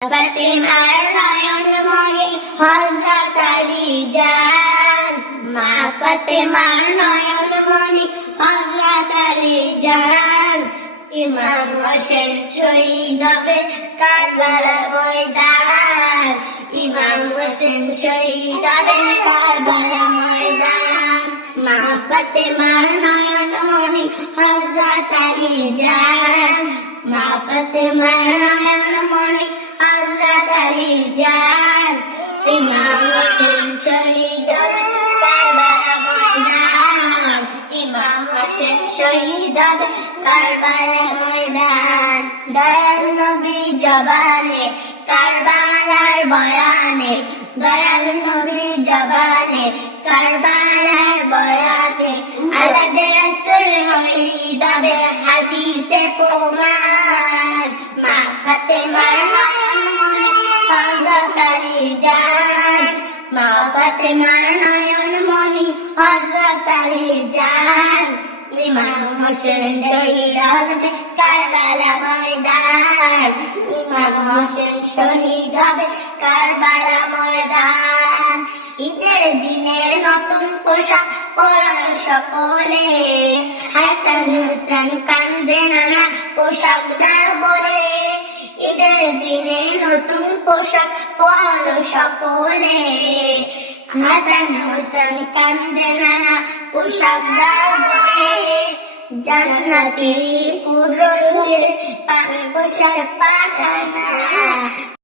ফাতেমার নয়নমণি হযরত আলী জান, মা ফাতেমার নয়নমণি হযরত আলী জান। ইমাম হোসেন শহীদ হবে কারবালার ময়দান, ইমাম হোসেন শহীদ হবে কারবালার ময়দান। মা ফাতেমার নয়নমণি হযরত আলী জান, মা ফাতেমার নয়নমণি হযরত আলী জান। ইমাম হোসেন শহীদ হবে কারবালার ময়দান, ইমাম হোসেন শহীদ হবে কারবালার ময়দান। দয়াল নবী জবানে কারবালার বয়ানে, দয়াল নবী জবানে কারবালার বয়ানে। আল্লাহর রাসূল শহীদ হবে হাদিসে প্রমাণ। মা ফাতেমার নয়নমণি হযরত আলী জান, মা ফাতেমার নয়নমণি হযরত আলী জান। ইমাম হোসেন শহীদ হবে কারবালা ময়দান, ইমাম হোসেন শহীদ হবে কারবালা ময়দান। ঈদের দিনের নতুন পোশাক পরলো সকলে, হাসান হুসেন কান্দে নানা পোশাক দাও বলে। ঈদের দিনে নতুন পোশাক পরলো সকলে, হাসান হুসেন কান্দে নানা পোশাক দাও বলে। জান্নাতি পুরো পান পোশাক পাঠানা।